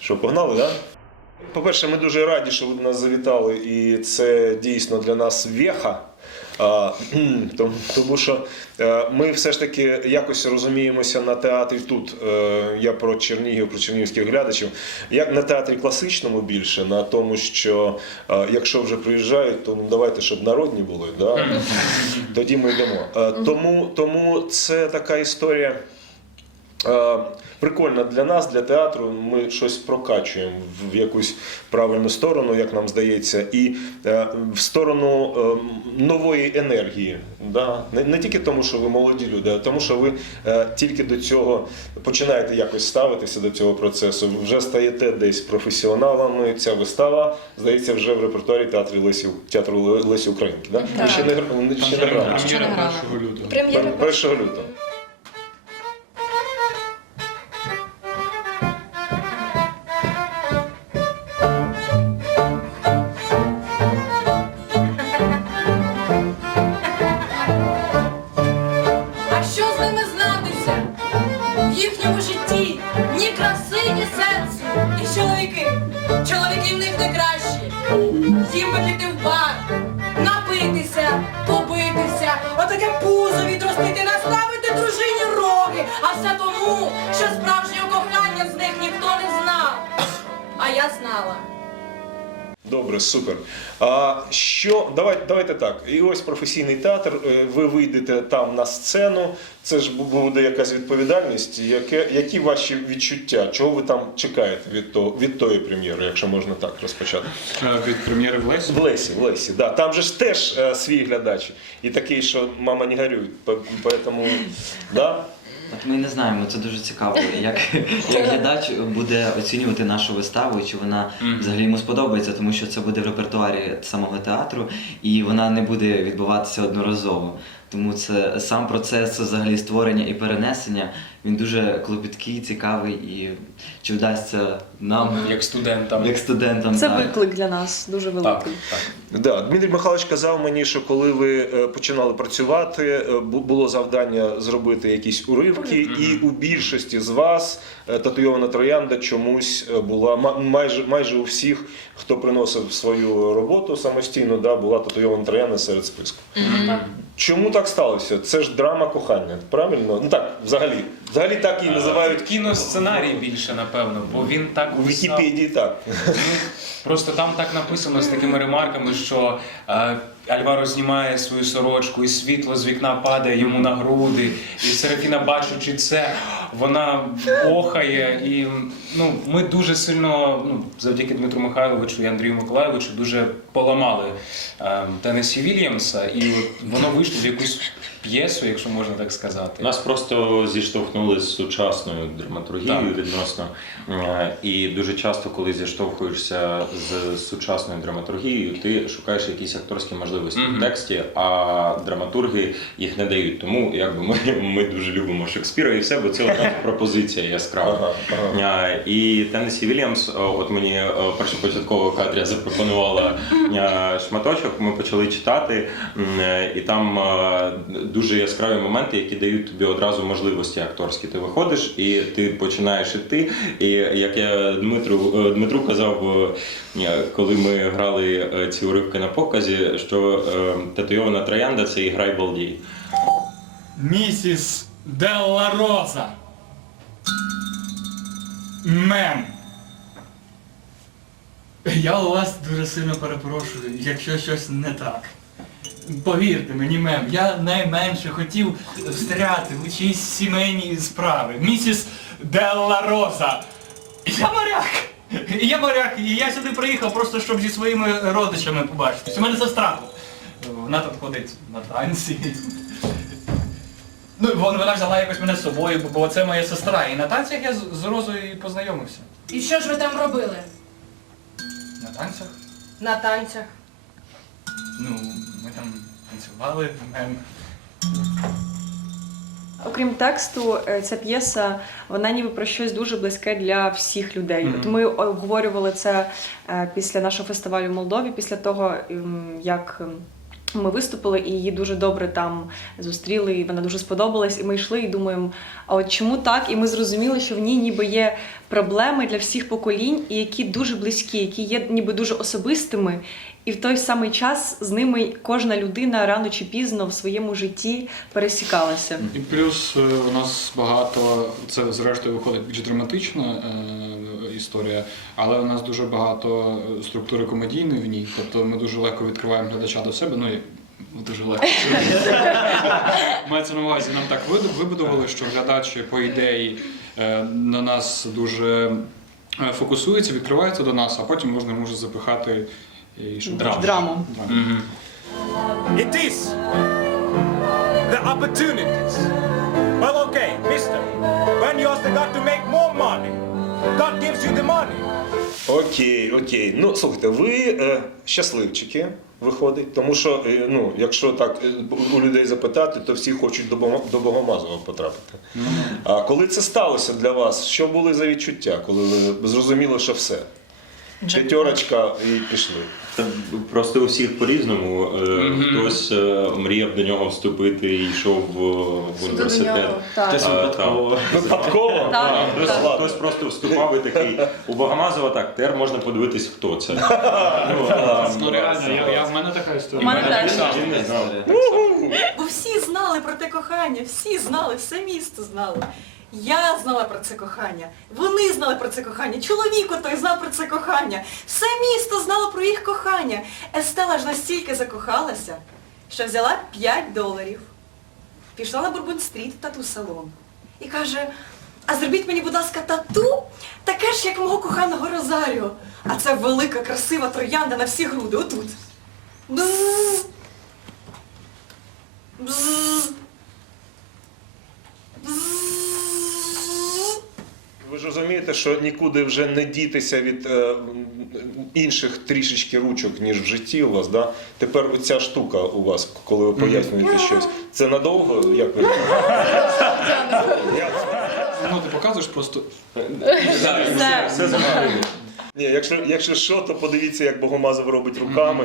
Що, погнали, так? Да? По-перше, ми дуже раді, що ви до нас завітали, і це дійсно для нас веха. Тому, що е, ми все ж таки якось розуміємося на театрі тут. Е, я про Чернігів, про чернігівських глядачів. Як на театрі класичному більше, на тому, що е, якщо вже приїжджають, то ну, давайте, щоб народні були. Да? Тоді ми йдемо. Тому, тому це така історія. Е, Прикольно для нас, для театру. Ми щось прокачуємо в якусь правильну сторону, як нам здається, і е, в сторону е, нової енергії. Да? Не, не тільки тому, що ви молоді люди, а тому, що ви е, тільки до цього починаєте якось ставитися до цього процесу. Вже стаєте десь професіоналами. Ця вистава здається вже в репертуарі театру Лесі театру Лесі Українки. Да? Ви ще не ще не грали. Ще не грала. 1 лютого. Прем'єра. 1 лютого. Я знала. Добре, супер. А що давайте, давайте так. І ось професійний театр. е, Ви вийдете там на сцену. Це ж буде якась відповідальність. Яке, які ваші відчуття? Чого ви там чекаєте від того від тої прем'єри, якщо можна так розпочати? Е, Від прем'єри в Лесі. В Лесі, в Лесі, да. Там же ж теж е, свій глядач. І такий, що мама не горюй. Поэтому, да? От ми не знаємо, це дуже цікаво, як, як глядач буде оцінювати нашу виставу, чи вона взагалі йому сподобається, тому що це буде в репертуарі самого театру, і вона не буде відбуватися одноразово. Тому це сам процес взагалі створення і перенесення він дуже клопіткий, цікавий і чи вдасться нам, як студентам. як студентам, Це так. виклик для нас, дуже великий. Так, так. Да, Дмитрій Михайлович казав мені, що коли ви е, починали працювати, е, було завдання зробити якісь уривки, і у більшості з вас е, татуйована троянда чомусь була майже майже у всіх, хто приносив свою роботу самостійно, да, була татуйована троянда серед списку. Чому так сталося? Це ж драма кохання, правильно? Ну так, взагалі. Взагалі так і називають Кіносценарій більше, напевно, бо він так у. Вікіпедії так. Просто там так написано з такими ремарками, що е, Альваро знімає свою сорочку, і світло з вікна падає йому на груди. І Серафіна, бачучи це, вона охає. І ну, ми дуже сильно, ну, завдяки Дмитру Михайловичу і Андрію Миколайовичу, дуже поламали е, Тенесі Вільямса, і воно вийшло в якусь п'єсу, якщо можна так сказати. Нас просто зіштовхнули з сучасною драматургією Так. відносно. Е, І дуже часто, коли зіштовхуєшся з сучасною драматургією, ти шукаєш якісь акторські можливості Мгм. в тексті, а драматурги їх не дають. Тому якби ми, ми дуже любимо Шекспіра і все, бо це одна пропозиція яскрава. Е, І Теннесі Вільямс, е, от мені першопочатково Катря запропонувала шматочок. Ми почали читати, і там е, дуже яскраві моменти, які дають тобі одразу можливості акторські. Ти виходиш і ти починаєш іти. І як я Дмитру е, Дмитру казав, е, коли ми грали е, ці уривки на показі, що татуйована троянда це і грай балдій. Місіс Делла Роза. Мем. Я у вас дуже сильно перепрошую, якщо щось не так. Повірте мені, мем, я найменше хотів встряти в чиїсь сімейні справи. Місіс Делла Роза. Я моряк! Я моряк, і я сюди приїхав просто, щоб зі своїми родичами побачитись. У мене сестра. Вона тут ходить на танці. Ну, вон- вона взяла якось мене з собою, бо- це моя сестра. І на танцях я з, з Розою і познайомився. І що ж ви там робили? На танцях? На танцях. Ну, ми там танцювали. Окрім тексту, е, ця п'єса вона ніби про щось дуже близьке для всіх людей. От ми обговорювали це е, після нашого фестивалю в Молдові, після того, ем, як ем, Ми виступили і її дуже добре там зустріли, і вона дуже сподобалась. І ми йшли і думаємо, а от чому так? І ми зрозуміли, що в ній ніби є проблеми для всіх поколінь, і які дуже близькі, які є ніби дуже особистими. І в той самий час з ними кожна людина рано чи пізно в своєму житті пересікалася. І плюс е, у нас багато, це зрештою виходить більш драматична е, історія, але у нас дуже багато е, структури комедійної в ній. Тобто ми дуже легко відкриваємо глядача до себе. Ну і ну, дуже легко. Мається на увазі, нам так вибудували, що глядач, по ідеї, е, на нас дуже е, фокусується, відкривається до нас, а потім можна може запихати і Драму. Драму. Драму. It is the opportunities. Well, okay, mister. When you the God to make more money, God gives you the money. Окей, окей. Ну слухайте, ви е, щасливчики. Виходить, тому що е, ну, якщо так е, у людей запитати, то всі хочуть до, Бого- до Богомазова потрапити. А коли це сталося для вас, що були за відчуття, коли ви зрозуміли, що все? П'ятерочка і пішли. Це Просто у всіх по-різному. Е, Хтось е, мріяв до нього вступити і йшов в, в університет. А, випадково. Випадково? Так, Хтось, просто вступав і такий. У Богомазова так, тепер можна подивитись, хто це. Ну, а, Ну реально, я, я, в мене така У історія. мене теж. Він не знав. Бо всі знали про те кохання, всі знали, все місто знало. Я знала про це кохання, вони знали про це кохання, чоловік той знав про це кохання, все місто знало про їх кохання. Естела ж настільки закохалася, що взяла 5 доларів, пішла на Бурбон-стріт тату-салон і каже, а зробіть мені, будь ласка, тату, таке ж, як мого коханого Розаріо. А це велика, красива троянда на всі груди, отут. Бзз. Бзз. Бзз. Ви ж розумієте, що нікуди вже не дітися від е, інших трішечки ручок, ніж в житті у вас. Да? Тепер оця штука у вас, коли ви пояснюєте щось, це надовго? Як ви? Ну, ти показуєш просто Все. Все. Ні, якщо, якщо що, то подивіться, як Богомазов робить руками.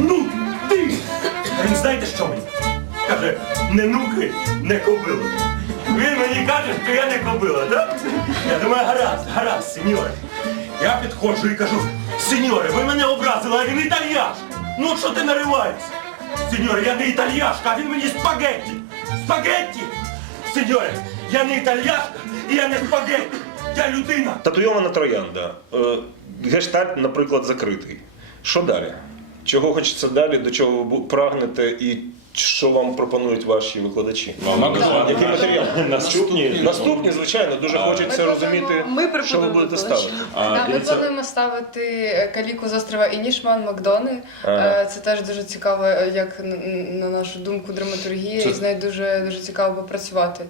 Ну, ти! А він знаєте, що мені? Каже, не нуки, не кобили. Він мені каже, що я не кобила, так? Я думаю, гаразд, гаразд, сеньоре. Я підходжу і кажу, сеньоре, ви мене образили, а він італьяш. Ну що ти нариваєшся? Сеньоре, я не італьяшка, а він мені спагетті. Спагетті! Сеньоре, я не італьяшка і я не спагетті. Я людина. Татуйована троянда. Е, Гештальт, наприклад, закритий. Що далі? Чого хочеться далі, до чого ви прагнете і що вам пропонують ваші викладачі? Який матеріал? Наступні. Наступні, звичайно, дуже хочеться Ми розуміти, Ми що ви будете ставити. А, Да, ми дивіться, плануємо ставити е, каліку з острова Інішман Макдони. Ага. Е, Це теж дуже цікаво, е, як на нашу думку, драматургія, Це- і з нею дуже дуже цікаво попрацювати.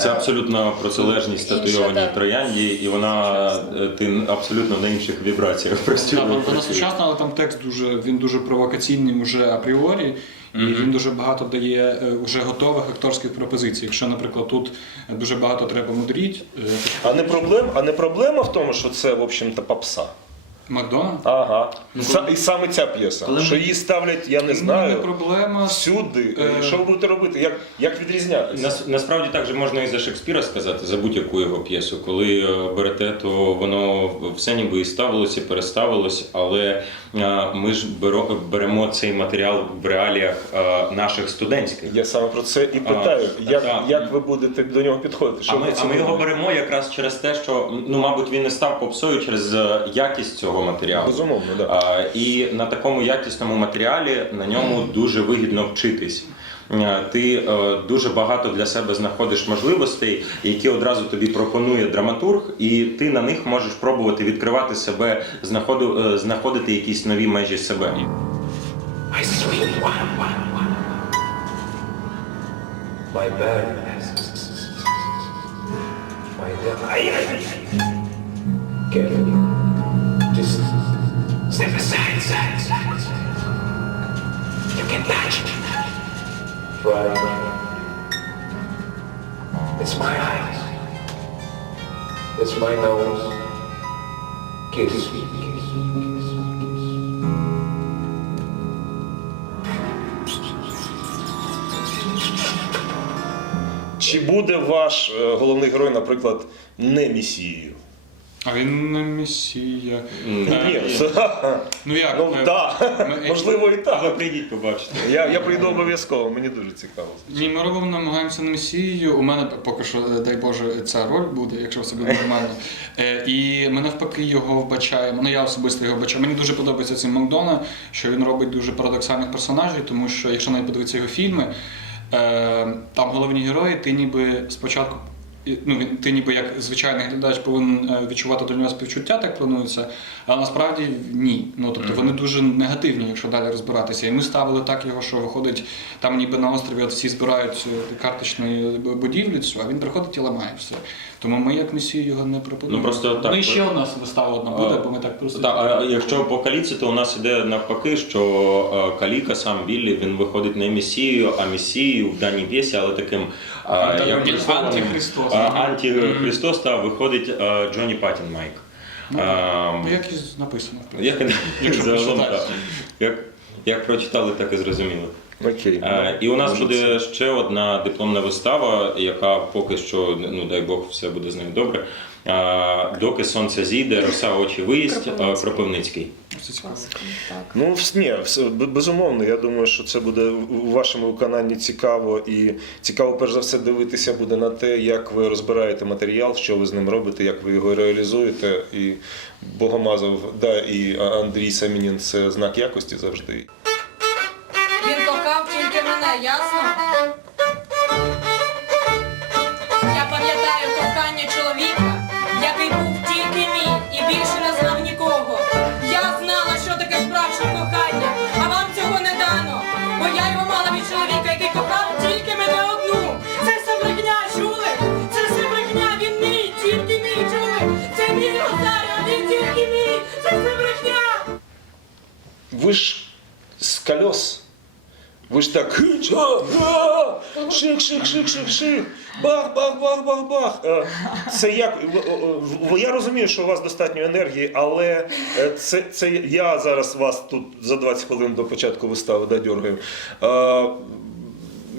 Це абсолютно протилежність Інша, татуйованій да. троянді, і вона е, ти абсолютно на інших вібраціях Да, працює. вона вона сучасна, але там текст дуже він дуже провокаційний уже апріорі, і він дуже багато дає е, вже готових акторських пропозицій. Якщо, наприклад, тут дуже багато треба мудріть, е, А не проблем, а не проблема в тому, що це, в общем-то, попса. Макдональд. Ага. Са- І саме ця п'єса. Коли ми- Що її ставлять, я не Не знаю, проблема. всюди. Е. Що ви будете робити? Як, як відрізнятися? Нас, насправді так же можна і за Шекспіра сказати, за будь-яку його п'єсу. Коли е, берете, то воно все ніби і ставилось, і переставилось, але е, ми ж беро- беремо цей матеріал в реаліях е, наших студентських. Я саме про це і питаю. А, як, так. як ви будете до нього підходити? Що А ви ми, а ми його беремо якраз через те, що ну, мабуть, він не став попсою через е, якість цього матеріалу. Безумовно, да. А, і на такому якісному матеріалі на ньому дуже вигідно вчитись. Ти е, дуже багато для себе знаходиш можливостей, які одразу тобі пропонує драматург, і ти на них можеш пробувати відкривати себе, е, знаходити якісь нові межі себе. My sweet one, one, one. My baroness. My the signs. You can touch it. Right. It's my eyes. It's my nose. Kiss. Kiss. Kiss. Чи буде ваш головний герой, наприклад, не місією? А він не месія. Е, Ні, Ну як? ну е, так, ми- можливо і Ви так. прийдіть, побачите. Я, я прийду обов'язково, мені дуже цікаво. Ні, ми робимо намагаємося на месію. У мене поки що, е, дай Боже, ця роль буде, якщо буде нормально. Е, І ми навпаки його вбачаємо. Ну я особисто його вбачаю. Мені дуже подобається цим Макдона, що він робить дуже парадоксальних персонажів, тому що якщо навіть подивитися його фільми, е, там головні герої, ти ніби спочатку. Ну, він- ти ніби як звичайний глядач повинен е, відчувати до нього співчуття, так планується, але насправді ні. Ну тобто вони дуже негативні, якщо далі розбиратися. І ми ставили так його, що виходить там, ніби на острові от всі збирають е, карточні б- будівлі, цю, а він приходить і ламає все. Тому ми як месію його не пропонуємо. Ну, просто так, Ну і ще у нас вистава одна буде, бо ми так просто. Так, а якщо по каліці, то у нас іде навпаки, що е, каліка сам Біллі він виходить не месією, а месією в даній п'єсі, але таким антихристос. антихристос, та виходить Джонні Паттін Майк. Ем, Ну, як і написано. Як, загалом, так. як, як прочитали, так і зрозуміли. Окей. Е, І у нас буде ще одна дипломна вистава, яка поки що, ну дай Бог, все буде з нею добре. Доки сонце зійде, роса очі виїсть, Кропивницький. Ну, ні, безумовно. Я думаю, що це буде у вашому виконанні цікаво і цікаво, перш за все, дивитися буде на те, як ви розбираєте матеріал, що ви з ним робите, як ви його реалізуєте. І Богомазов, да, і Андрій Самінін це знак якості завжди. Він кохав тільки мене, ясно? Шик, шик, шик, бах, бах, бах, бах, бах. Е, Це як я розумію, що у вас достатньо енергії, але е, це, це я зараз вас тут за 20 хвилин до початку вистави додергаю.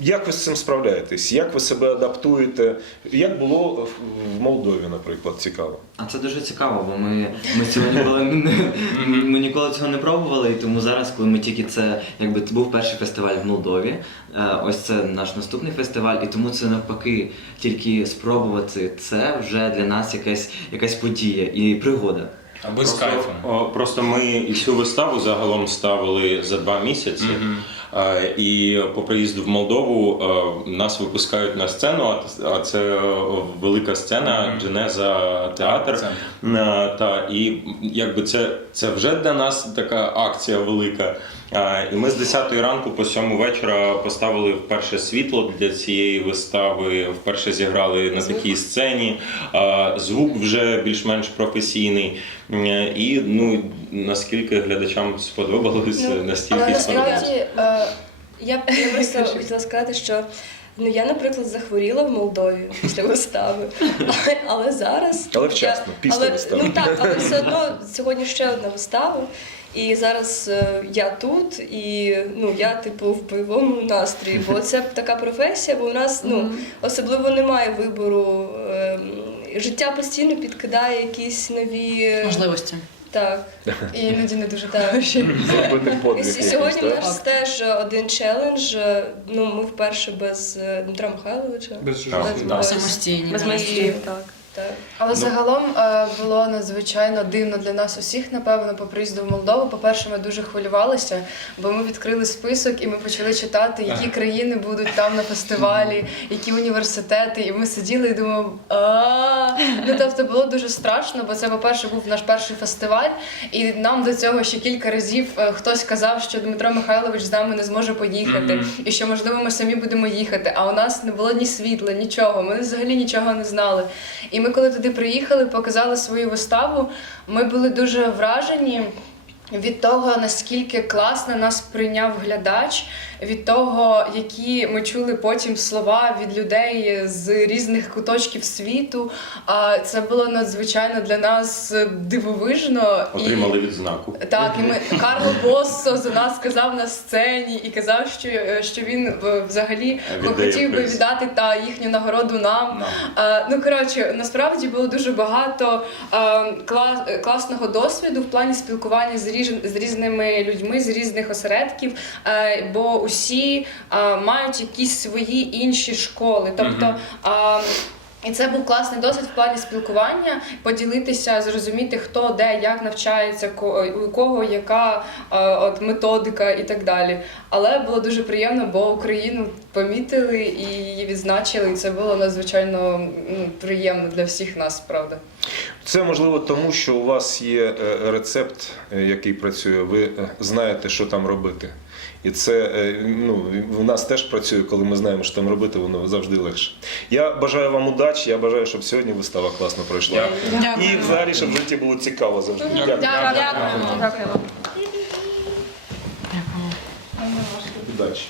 Як ви з цим справляєтесь? Як ви себе адаптуєте? Як було в- Молдові, наприклад, цікаво? А це дуже цікаво, бо ми, ми цього ніколи не ми ніколи цього не пробували. І тому зараз, коли ми тільки це, якби це був перший фестиваль в Молдові, е, ось це наш наступний фестиваль, і тому це навпаки, тільки спробувати це вже для нас якась якась подія і пригода. Аби з кайфом. О, Просто ми і всю виставу загалом ставили за два місяці. Е, І по приїзду в Молдову е, нас випускають на сцену, а це е, велика сцена, Дженеза театр. Е, Та, і якби це, це вже для нас така акція велика. І ми з 10 ранку по 7 вечора поставили вперше світло для цієї вистави, вперше зіграли на такій сцені. Звук вже більш-менш професійний. І ну, наскільки глядачам сподобалось, Ну, настільки насправді е, я б я просто хотіла сказати, що ну я, наприклад, захворіла в Молдові після вистави, але, але зараз Але вчасно, я- після але, вистави. Ну так, але все одно сьогодні ще одна вистава. І зараз е, я тут, і ну я типу в бойовому настрої, бо це така професія, бо у нас ну особливо немає вибору. ем, життя постійно підкидає якісь нові Можливості. Так, І іноді не дуже так. Зробити подвиг с- сьогодні в так? нас теж один челендж. Ну, ми вперше без е, Дмитра Михайловича. Без чужих. без- Самостійні. Без майстрів, так. Так. Але загалом е, було надзвичайно дивно для нас усіх, напевно, по приїзду в Молдову. По-перше, ми дуже хвилювалися, бо ми відкрили список і ми почали читати, які країни будуть там на фестивалі, які університети. І ми сиділи і думали, а ну тобто було дуже страшно, бо це, по-перше, був наш перший фестиваль, і нам до цього ще кілька разів е, хтось казав, що Дмитро Михайлович з нами не зможе поїхати, і що можливо ми самі будемо їхати. А у нас не було ні світла, нічого. Ми взагалі нічого не знали. І ми, коли туди приїхали, показали свою виставу, ми були дуже вражені. Від того, наскільки класно нас прийняв глядач, від того, які ми чули потім слова від людей з різних куточків світу. А це було надзвичайно для нас дивовижно. І- Отримали відзнаку. так, і ми Карло Боссо за нас сказав на сцені і казав, що, що він взагалі Віддає хотів би приз. віддати та їхню нагороду нам. Е, ну коротше, насправді було дуже багато е, кла- е, класного досвіду в плані спілкування з, з різними людьми з різних осередків, е, бо усі е, мають якісь свої інші школи. Тобто. е, і це був класний досвід в плані спілкування, поділитися, зрозуміти, хто де, як навчається, у кого яка от методика і так далі. Але було дуже приємно, бо Україну помітили і її відзначили, і це було надзвичайно ну, приємно для всіх нас, правда. Це можливо тому, що у вас є е, рецепт, е, який працює. Ви е, знаєте, що там робити. І це ну, в нас теж працює, коли ми знаємо, що там робити, воно завжди легше. Я бажаю вам удачі, я бажаю, щоб сьогодні вистава класно пройшла. І взагалі, щоб в житті було цікаво завжди. Дякую. Дякую вам. Удачі.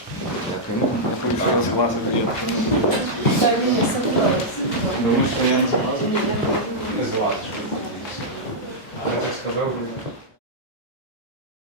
Не звати. Я так сказав.